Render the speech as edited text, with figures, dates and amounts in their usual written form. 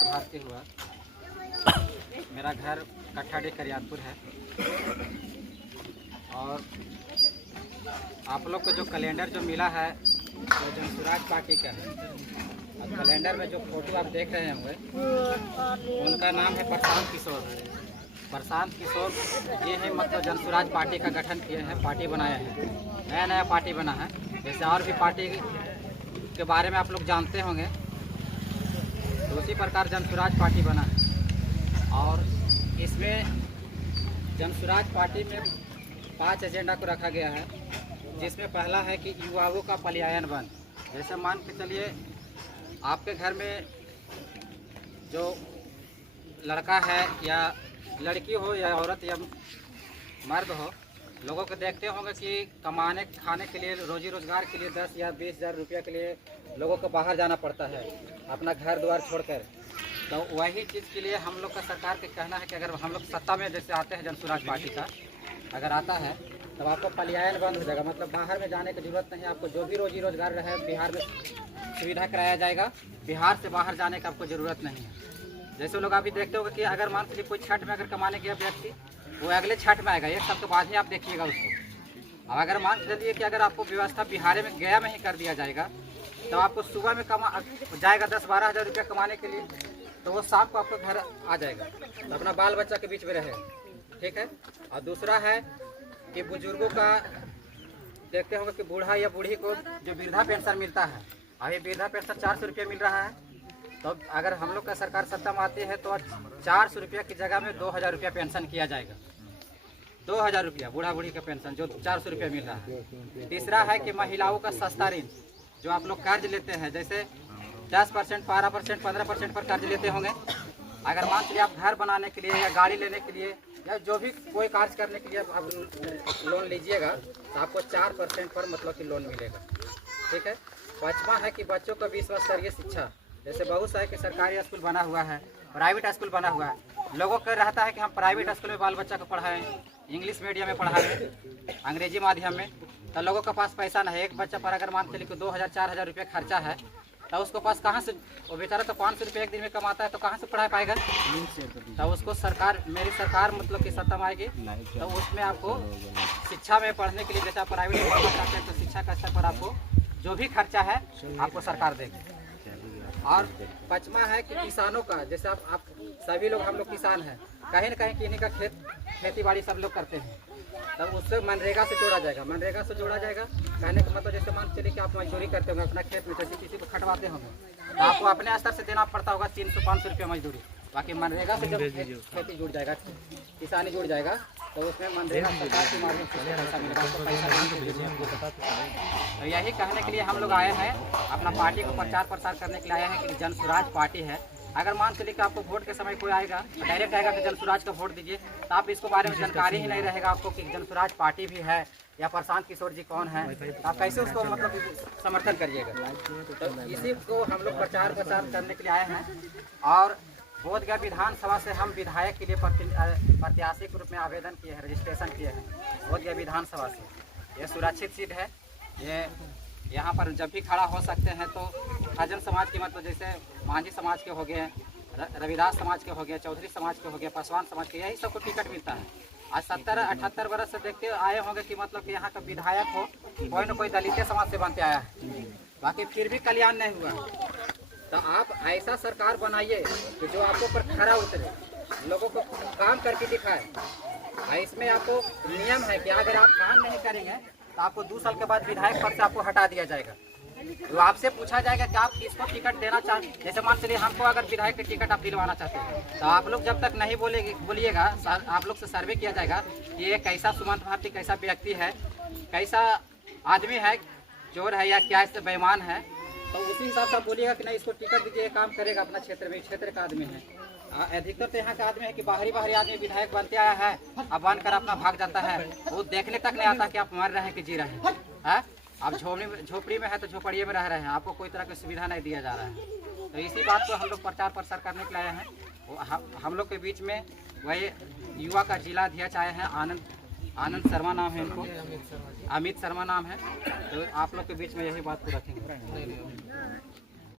सुमंत भारती हुआ। मेरा घर कट्ठाडी करियातपुर है। और आप लोग को जो कैलेंडर जो मिला है वो जनसुराज पार्टी का है। और कैलेंडर में जो फोटो आप देख रहे होंगे उनका नाम है प्रशांत किशोर। प्रशांत किशोर ये है मतलब जनसुराज पार्टी का गठन किए हैं, पार्टी बनाया है, नया नया पार्टी बना है। जैसे और भी पार्टी के बारे में आप लोग जानते होंगे, तो उसी प्रकार जनसुराज पार्टी बना है। और इसमें जनसुराज पार्टी में 5 एजेंडा को रखा गया है, जिसमें पहला है कि युवाओं का पलायन बंद। जैसे मान के चलिए आपके घर में जो लड़का है या लड़की हो या औरत या मर्द हो, लोगों को देखते होंगे कि कमाने खाने के लिए, रोजी रोजगार के लिए 10 या 20 हज़ार रुपया के लिए लोगों को बाहर जाना पड़ता है अपना घर द्वार छोड़कर। तो वही चीज़ के लिए हम लोग का सरकार का कहना है कि अगर हम लोग सत्ता में जैसे आते हैं, जनसुराज पार्टी का अगर आता है तब आपको पलायन बंद हो जाएगा। मतलब बाहर में जाने की जरूरत नहीं है। आपको जो भी रोजी रोजगार रहे बिहार में सुविधा कराया जाएगा। बिहार से बाहर जाने का आपको ज़रूरत नहीं है। जैसे लोग अभी देखते होंगे कि अगर मान लीजिए कोई छठ में अगर कमाने गया व्यक्ति, वो अगले छठ में आएगा, एक साल के बाद ही आप देखिएगा उसको। अब अगर मान चलिए कि अगर आपको व्यवस्था बिहार में गया में ही कर दिया जाएगा, तो आपको सुबह में कमा जाएगा 10-12 हज़ार रुपया कमाने के लिए, तो वो शाम को आपको घर आ जाएगा, तो अपना बाल बच्चा के बीच में रहे। ठीक है। और दूसरा है कि बुजुर्गों का देखते होंगे कि बूढ़ा या बूढ़ी को जो वृद्धा पेंशन मिलता है, अभी वृद्धा पेंशन 400 रुपये मिल रहा है। तो अगर हम लोग का सरकार सत्ता में आती है तो 400 रुपये की जगह में 2000 रुपया पेंशन किया जाएगा। 2000 रुपया बूढ़ा बूढ़ी का पेंशन जो 400 रुपया मिल रहा है। तीसरा है कि महिलाओं का सस्ता ऋण, जो आप लोग कर्ज लेते हैं, जैसे 10%, 12%, 15% पर कर्ज लेते होंगे। अगर मान लीजिए आप घर बनाने के लिए या गाड़ी लेने के लिए या जो भी कोई कार्य करने के लिए आप लोन लीजिएगा, तो आपको 4% पर मतलब कि लोन मिलेगा। ठीक है। 5वां है कि बच्चों को विश्व स्तरीय शिक्षा, जैसे बहुत सारे कि सरकारी स्कूल बना हुआ है, प्राइवेट स्कूल बना हुआ है। लोगों को रहता है कि हम प्राइवेट स्कूल में बाल बच्चा को पढ़ाएं, इंग्लिश मीडियम में पढ़ाएं, अंग्रेजी माध्यम में, तो लोगों के पास पैसा नहीं है। एक बच्चा पर अगर मान चलिए कि 2000-4000 रुपये खर्चा है, तो उसको पास कहाँ से, वो बेचारा तो 500 रुपये एक दिन में कमाता है, तो कहाँ से पढ़ा पाएगा। तो उसको सरकार, मेरी सरकार मतलब कि सत्ता में आएगी तो उसमें आपको शिक्षा में पढ़ने के लिए, जैसे आप प्राइवेट में पढ़ना चाहते हैं तो शिक्षा का स्तर पर आपको जो भी खर्चा है आपको सरकार देगी। और 5वां है कि किसानों का, जैसे आप सभी लोग, हम लोग किसान हैं, कहीं न कहीं किन्हीं का खेती बाड़ी सब लोग करते हैं, तब उससे मनरेगा से जोड़ा जाएगा। मनरेगा से जोड़ा जाएगा कहने का मतलब, जैसे मान चलिए कि आप मजदूरी करते होंगे अपना खेत में, जैसे किसी को खटवाते होंगे, तो आपको अपने स्तर से देना पड़ता होगा 300-500 रुपये मजदूरी। बाकी मनरेगा से जब खेती जुड़ जाएगा, किसानी जुड़ जाएगा, तो उसमें मनरेगा सरकार के माध्यम से पैसा मिलेगा, आपको पैसा। तो यही कहने के लिए हम लोग आए हैं, अपना पार्टी को प्रचार प्रसार करने के लिए आए हैं कि जनसुराज पार्टी है। अगर मान चलिए कि आपको वोट के समय कोई आएगा, डायरेक्ट आएगा कि जनसुराज का वोट दीजिए, तो आप इसको बारे में जानकारी ही नहीं रहेगा आपको कि जनसुराज पार्टी भी है या प्रशांत किशोर जी कौन है, तो आप कैसे उसको मतलब समर्थन करिएगा। तो इसी को हम लोग प्रचार प्रसार करने के लिए आए हैं। और बोधगया विधानसभा से हम विधायक के लिए प्रत्याशी के रूप में आवेदन किए हैं, रजिस्ट्रेशन किए हैं बोधगया विधानसभा से। ये सुरक्षित सीट है, ये यहाँ पर जब भी खड़ा हो सकते हैं। तो हरिजन समाज के मतलब जैसे मांझी समाज के हो गए, रविदास समाज के हो गए, चौधरी समाज के हो गए, पासवान समाज के, यही सबको टिकट मिलता है। आज 70-78 वर्ष से देखते आए होंगे कि मतलब कि यहाँ का विधायक हो कोई न कोई दलित समाज से बनते आया है, बाकी फिर भी कल्याण नहीं हुआ। तो आप ऐसा सरकार बनाइए कि जो आपको पर खरा उतरे, लोगों को काम करके दिखाए। इसमें आपको नियम है कि अगर आप काम नहीं करेंगे तो आपको 2 साल के बाद विधायक पद से आपको हटा दिया जाएगा। तो आपसे पूछा जाएगा कि आप किसको टिकट देना चाहते हैं। जैसे मान चलिए हमको अगर विधायक की टिकट आप दिलवाना चाहते हैं, तो आप लोग जब तक नहीं बोलिएगा, आप लोग से सर्वे किया जाएगा कि ये कैसा सुमंत भारती कैसा व्यक्ति है, कैसा आदमी है, चोर है या क्या इससे बेईमान है, तो उसी हिसाब से आप बोलिएगा कि नहीं इसको टिकट दीजिए, काम करेगा अपना क्षेत्र में, क्षेत्र का आदमी है। अधिकतर तो यहाँ का आदमी है कि बाहरी आदमी विधायक बनते आया है, अब बनकर अपना भाग जाता है, वो देखने तक नहीं आता कि आप मर रहे हैं कि जी रहे हैं। आप झोपड़ी में है तो झोपड़िए में रह रहे हैं, आपको कोई तरह की सुविधा नहीं दिया जा रहा है। तो इसी बात को हम लोग प्रचार प्रसार करने के लिए आए हैं। हम लोग के बीच में वही युवा का जिला अध्यक्ष आए हैं, आनंद शर्मा नाम है इनको, अमित शर्मा नाम है। तो आप लोग के बीच में यही बात को रखेंगे।